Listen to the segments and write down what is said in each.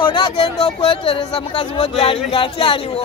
Onagenda okwetereza mukazi wo gyali ng'akyaliwo.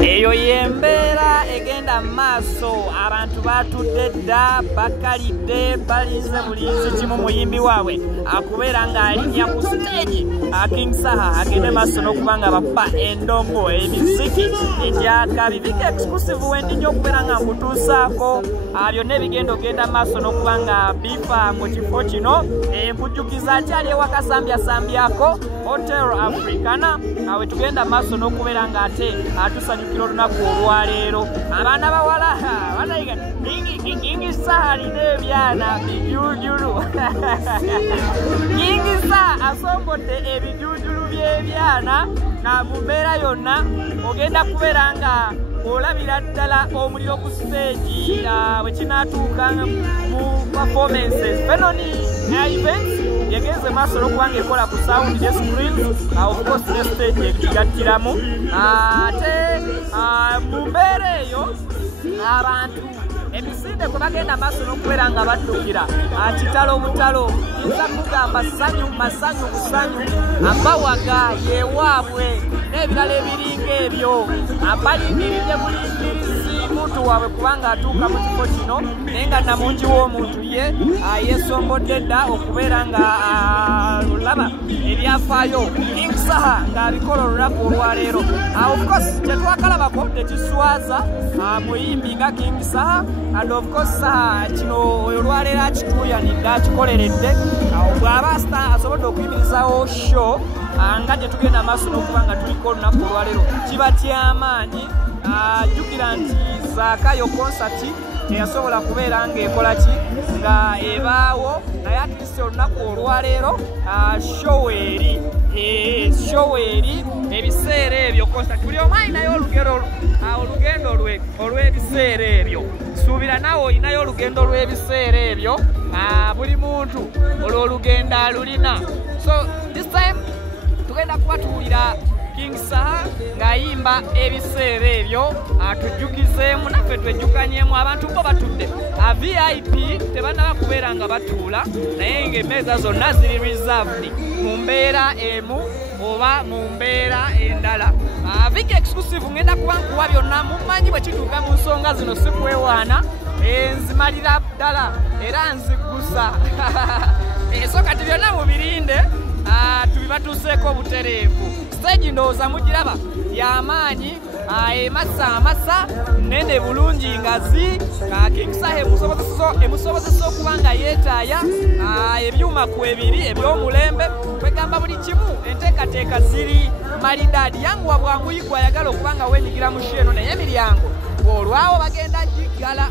Eyo yembeera egenda maaso abantu batudde dda bakalidde balinze bulinzi kimu muyimbi waabwe akubeera ng'alinnya ku stage King Saha agende maaso n'okuba nga bakuba endongo emiziki egyaka bibika exclusive wendinya okubeera nga nkutuusaako byonna ebigenda ogenda maaso n'okuba nga bifa mu kifo kino nkujjukiza akyali ewakasambyako Hotel Africana awe tugenda maaso n'okubeera nga ate atusanyukira olunaku olwaleero abaana bawala banayiga King Saha alina ebyana bijujulu King Saha asombodde ebijujulu by'ebyana na mu mbeera yonna ogenda kubeera nga olabira ddala omuliro ku stage bwe kinaatuuka mu performances Benoni events yegenze maaso n'okuba ng'ekola ku sound ne screens of course ne stage egigattiramu ate mu mbeera eyo abantu emisinde kwe bagenda maaso n'okubeera nga baddukira kitalo butalo nza kugamba masanyu busanyu ambawaga yewaabwe n'ebirala ebiringa ebyo abalindiridde bulindirizi muntu waabwe kubanga atuuka mu kifo kino naye nga namungi w'omuntu ye yeesombodde dda okubeera nga olaba ebyafaayo King Saha ng'abikola olunaku olwaleero of course kyetwakalabako tekiswaza muyimbi nga King Saha and of course Saha kino olwaleero akituuyanidde akikoleredde bw'aba star asobodde okuyimirizawo show nga gye tugenda maaso n'okuba nga tuliko olunaku olwaleero kiba kyamaanyi jjukira nti Zakayo concert eyasobola kubeera ng'ekola ki nga ebaawo naye atulise olunaku olwaleero show eri ebiseera ebyo concert buli omu alinayo olugendo lwe olw'ebiseera ebyo suubira naawe olinayo olugendo lw'ebiseera ebyo buli muntu olwo olugendo alulina so this time tugenda kubatuulira King Saha ng'ayimba ebiseera ebyo atujjukizeemu naffe twejjukanyemu abantu bo batudde VIP tebannaba kubeera nga batuula naye ng'emmeeza zonna ziri reserved mu mbeera emu oba mu mbeera endala Viki exclusive ngenda kuba nkuwa byonna mumanyi bwe kituuka mu nsonga zino si kwewaana nzimalira ddala era nziggusa so kati byonna mubirinde tubibatuuseeko obutereevu stage ndowooza mugiraba y'amaanyi amasa nene bulungi ngazi Kingsaha emusobozesa okuba nga yeetaaya ebyuma ku ebiri eby'omulembe kwegamba buli kimu enteekateeka ziri malidaadi yanguwa bwanguyigwa ayagala okuba nga weenyigira mu show eno naye emiryango olwawo bagenda giggala